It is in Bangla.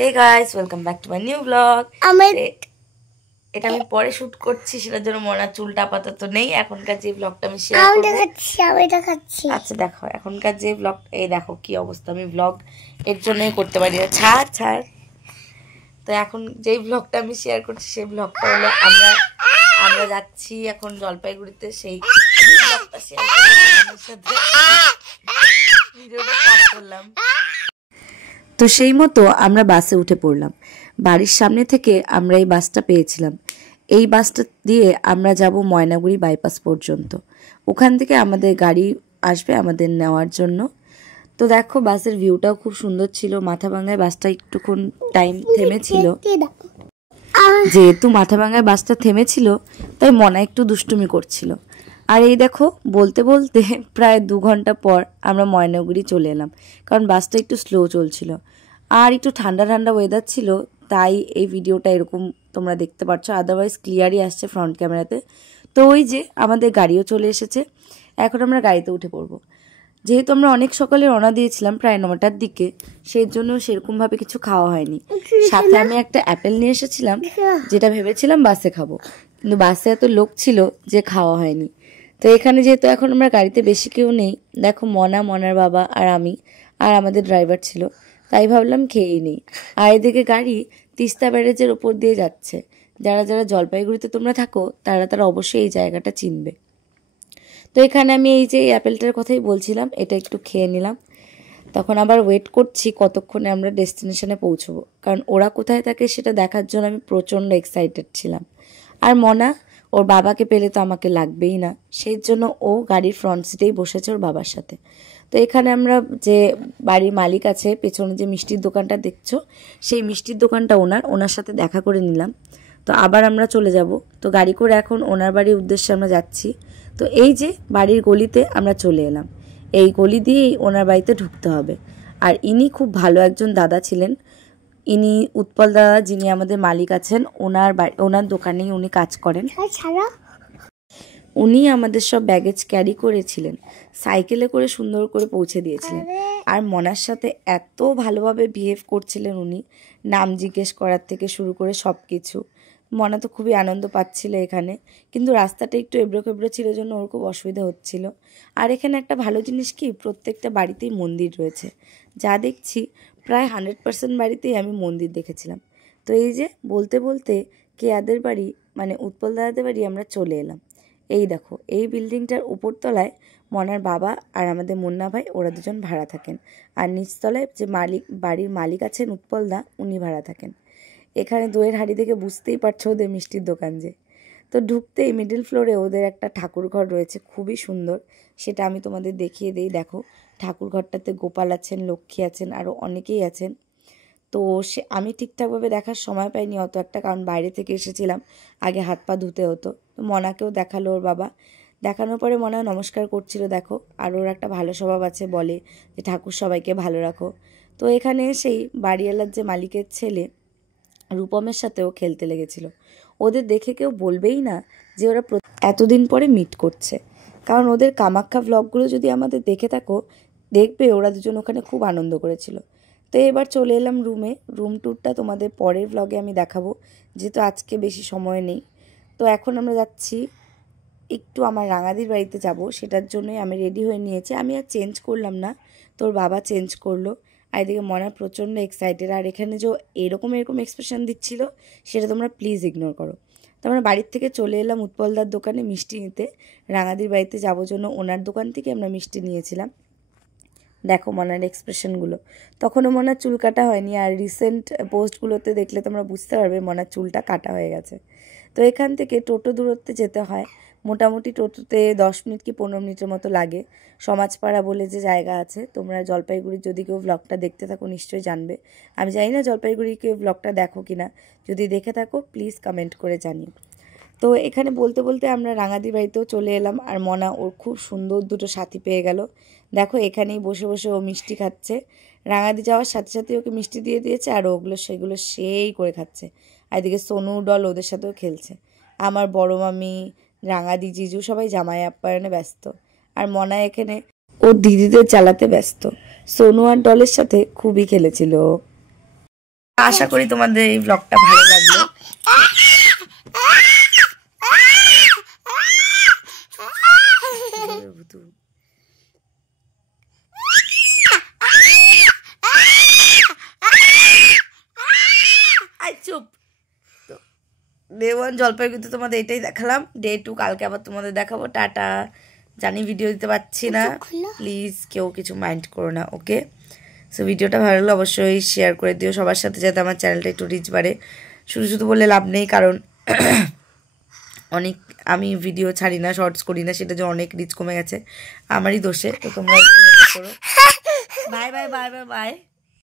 Hey guys, welcome back to my new vlog. এটা আমি পরে শুট করছি, সেটার জন্য মনার চুলটা আপাতত নেই। এখনকার যে ব্লগটা আমি শেয়ার করছি, আচ্ছা দেখো এখনকার যে ব্লগ, এই দেখো কি অবস্থা। আমি ব্লগ এর জন্যই করতে পারি না, ছাড়। তো এখন যেই ব্লগটা আমি শেয়ার করছি সেই ব্লগটা হলো আমরা যাচ্ছি এখন জলপাইগুড়িতে। সেই ব্লগটা শেয়ার সাথে ভিডিওটা স্টার্ট করলাম। তো সেই মতো আমরা বাসে উঠে পড়লাম। বাড়ির সামনে থেকে আমরা এই বাসটা পেয়েছিলাম। এই বাসটা দিয়ে আমরা যাব ময়নাগুড়ি বাইপাস পর্যন্ত। ওখান থেকে আমাদের গাড়ি আসবে আমাদের নেওয়ার জন্য। তো দেখো বাসের ভিউটাও খুব সুন্দর ছিল। মাথাভাঙায় বাসটা একটুক্ষণ টাইম থেমেছিল, যেহেতু মাথাভাঙায় বাসটা থেমেছিল তাই মনা একটু দুষ্টুমি করছিল। আর এই দেখো বলতে বলতে প্রায় 2 ঘন্টা পর আমরা ময়নাগুড়ি চলে এলাম, কারণ বাসটা একটু স্লো চলছিল আর একটু ঠান্ডা ঠান্ডা ওয়েদার ছিল, তাই এই ভিডিওটা এরকম তোমরা দেখতে পাচ্ছ। আদারওয়াইজ ক্লিয়ারই আসছে ফ্রন্ট ক্যামেরাতে। তো ওই যে আমাদের গাড়িও চলে এসেছে, এখন আমরা গাড়িতে উঠে পড়বো। যেহেতু আমরা অনেক সকালে রওনা দিয়েছিলাম প্রায় 9টার দিকে, সেই জন্য সেরকমভাবে কিছু খাওয়া হয়নি। সাথে আমি একটা অ্যাপেল নিয়ে এসেছিলাম, যেটা ভেবেছিলাম বাসে খাবো, কিন্তু বাসে এত লোক ছিল যে খাওয়া হয়নি। তো এখানে যেহেতু এখন আমরা গাড়িতে বেশি কেউ নেই, দেখো মনার বাবা আর আমি আর আমাদের ড্রাইভার ছিল, তাই ভাবলাম খেয়েই নেই। আর এদিকে গাড়ি তিস্তা ব্যারেজের ওপর দিয়ে যাচ্ছে। যারা যারা জলপাইগুড়িতে তোমরা থাকো তারা অবশ্যই এই জায়গাটা চিনবে। তো এখানে আমি এই যে অ্যাপেলটার কথাই বলছিলাম, এটা একটু খেয়ে নিলাম। তখন আবার ওয়েট করছি কতক্ষণে আমরা ডেস্টিনেশনে পৌঁছবো, কারণ ওরা কোথায় থাকে সেটা দেখার জন্য আমি প্রচণ্ড এক্সাইটেড ছিলাম। আর মনা ওর বাবাকে পেলে তো আমাকে লাগবেই না, সেই জন্য ও গাড়ির ফ্রন্ট সিটেই বসেছে ওর বাবার সাথে। তো এখানে আমরা যে বাড়ির মালিক আছে পেছনে যে মিষ্টির দোকানটা দেখছো, সেই মিষ্টির দোকানটা ওনার সাথে দেখা করে নিলাম। তো আবার আমরা চলে যাব। তো গাড়ি করে এখন ওনার বাড়ির উদ্দেশ্যে আমরা যাচ্ছি। তো এই যে বাড়ির গলিতে আমরা চলে এলাম, এই গলি দিয়েই ওনার বাড়িতে ঢুকতে হবে। আর ইনি খুব ভালো একজন দাদা ছিলেন। ইনি উৎপল দাদা, যিনি আমাদের মালিক আছেন, ওনার দোকানেই উনি কাজ করেন। উনি আমাদের সব ব্যাগেজ ক্যারি করেছিলেন, সাইকেলে করে সুন্দর করে পৌঁছে দিয়েছিলেন। আর মনার সাথে এত ভালোভাবে বিহেভ করছিলেন উনি, নাম জিজ্ঞেস করার থেকে শুরু করে সব কিছু। মনা তো খুবই আনন্দ পাচ্ছিল এখানে, কিন্তু রাস্তাটা একটু এবড়ো খেবড়ো ছিল জন্য ওর খুব অসুবিধা হচ্ছিল। আর এখানে একটা ভালো জিনিস কি, প্রত্যেকটা বাড়িতেই মন্দির রয়েছে। যা দেখছি প্রায় 100% বাড়িতেই আমি মন্দির দেখেছিলাম। তো এই যে বলতে বলতে কেয়াদের বাড়ি মানে উৎপল দাদাদের বাড়ি আমরা চলে এলাম। এই দেখো এই বিল্ডিংটার উপরতলায় মনার বাবা আর আমাদের মুন্না ভাই, ওরা দুজন ভাড়া থাকেন। আর নিচতলায় যে বাড়ির মালিক আছেন উৎপল দা, উনি ভাড়া থাকেন। এখানে দইয়ের হাঁড়ি থেকে বুঝতেই পারছো ওদের মিষ্টির দোকান যে। তো ঢুকতেই মিডল ফ্লোরে ওদের একটা ঠাকুর ঘর রয়েছে, খুবই সুন্দর। সেটা আমি তোমাদের দেখিয়ে দিই। দেখো ঠাকুর ঘরটাতে গোপাল আছেন, লক্ষ্মী আছেন, আরও অনেকেই আছেন। তো আমি ঠিকঠাকভাবে দেখার সময় পাইনি অত একটা, কারণ বাইরে থেকে এসেছিলাম, আগে হাত পা ধুতে হতো। তো মনাকেও দেখালো ওর বাবা। দেখানোর পরে মনা নমস্কার করছিল। দেখো আর ওর একটা ভালো স্বভাব আছে, বলে যে ঠাকুর সবাইকে ভালো রাখো। তো এখানে এসেই বাড়িওয়ালার যে মালিকের ছেলে রূপমের সাথেও খেলতে লেগেছিল। ওদের দেখে কেউ বলবেই না যে ওরা এতদিন পরে মিট করছে, কারণ ওদের কামাখ্যা ভ্লগগুলো যদি আমাদের দেখে থাকো দেখবে ওরা দুজন ওখানে খুব আনন্দ করেছিল। তো এবার চলে এলাম রুমে। রুম ট্যুরটা তোমাদের পরের ভ্লগে আমি দেখাবো, যেহেতু আজকে বেশি সময় নেই। তো এখন আমরা যাচ্ছি একটু আমার রাঙাদির বাড়িতে যাব, সেটার জন্যই আমি রেডি হয়ে নিয়েছি। আমি আর চেঞ্জ করলাম না, তোর বাবা চেঞ্জ করলো। আর এদিকে মনা প্রচণ্ড এক্সাইটেড। আর এখানে যে এরকম এক্সপ্রেশন দিচ্ছিল সেটা তোমরা প্লিজ ইগনোর করো। তো আমরা বাড়ির থেকে চলে এলাম উৎপলদার দোকানে মিষ্টি নিতে। রাঙাদির বাড়িতে যাবো জন্য ওনার দোকান থেকে আমরা মিষ্টি নিয়েছিলাম। দেখো মনার এক্সপ্রেশনগুলো, তখনও মনার চুল কাটা হয়নি। আর রিসেন্ট পোস্টগুলোতে দেখলে তোমরা বুঝতে পারবে মনার চুলটা কাটা হয়ে গেছে। তো এখান থেকে টোটো দূরত্বে যেতে হয়, মোটামুটি টোটোতে 10 মিনিট কি 15 মিনিটের মতো লাগে। সমাজপাড়া বলে যে জায়গা আছে, তোমরা জলপাইগুড়ির যদি কেউ ব্লগটা দেখতে থাকো নিশ্চয়ই জানবে। আমি জানি না জলপাইগুড়ি কেউ ব্লগটা দেখো কি না, যদি দেখে থাকো প্লিজ কমেন্ট করে জানিও। তো এখানে বলতে বলতে আমরা রাঙাদির বাড়িতেও চলে এলাম। আর মনা ওর খুব সুন্দর দুটো সাথী পেয়ে গেল। দেখো এখানেই বসে বসে ও মিষ্টি খাচ্ছে। রাঙাদি যাওয়ার সাথে সাথে ওকে মিষ্টি দিয়ে দিয়েছে, আর সেগুলো সেই করে খাচ্ছে। আর এদিকে সোনু ডল ওদের সাথেও খেলছে। আমার বড় মামি, রাঙাদি, জিজু সবাই জামাই আপ্যায়নে ব্যস্ত। আর মনা এখানে ওর দিদিদের চালাতে ব্যস্ত। সোনু আর ডলের সাথে খুবই খেলেছিল। আশা করি তোমাদের এই ব্লগটা ভালো লাগলো। চুপ। ডে 1 জলপাইগুড়িতে তোমাদের এটাই দেখালাম। ডে 2 কালকে আবার তোমাদের দেখাবো। টাটা। জানি ভিডিও দিতে পারছি না, প্লিজ কেউ কিছু মাইন্ড করো না, ওকে? সো ভিডিওটা ভালো লাগলে অবশ্যই শেয়ার করে দিও সবার সাথে, যাতে আমার চ্যানেলটা একটু রিচ বাড়ে। শুধু শুধু বললে লাভ নেই, কারণ অনেক আমি ভিডিও ছাড়ি না, শর্টস করি না, সেটা যে অনেক রিচ কমে গেছে আমারই দোষে। তো তোমরা একটু হেল্প করো। Bye bye bye bye bye.